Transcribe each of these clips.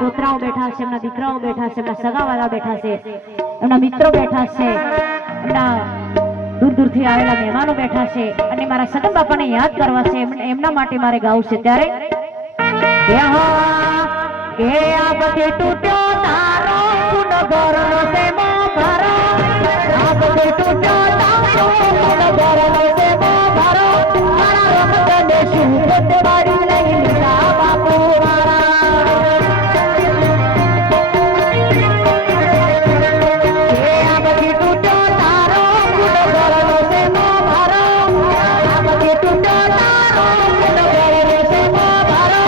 પોતરાઓ બેઠા છે, એમના દીકરાઓ બેઠા છે, એમના સગાવાલા બેઠા છે, એમના મિત્રો બેઠા છે, એમના દૂર દૂરથી આવેલા મહેમાનો બેઠા છે અને મારા સગન બાપાને યાદ કરવા છે, એમના માટે મારે ગાવું છે. ત્યારે કે આ બધે તૂટ્યો તારો ગુણગરનો છે મારો, આ બધે તૂટ્યો તારો ગુણગરનો છે મારો, મારા રમતને શું પતવાડી લઈ લીધા બાપુ મારા. કે આ બધે તૂટ્યો તારો ગુણગરનો છે મારો, આ બધે તૂટ્યો તારો ગુણગરનો છે મારો,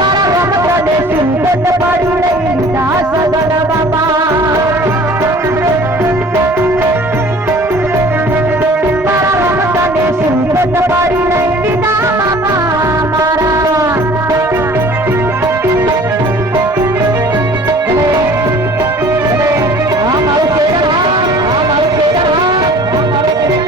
મારા રમતને શું પતવાડી લઈ લીધા સગન બાપા. પતવાડી લઈ લીધા બાપા મારા. આ મારું શેર, આ મારું શેર, આ મારું શેર.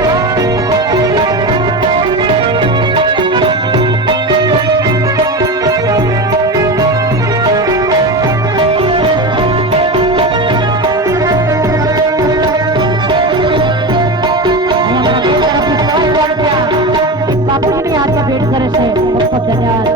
બાપુજીની યાદમાં ભેટ કરે છે. ધન્યવાદ.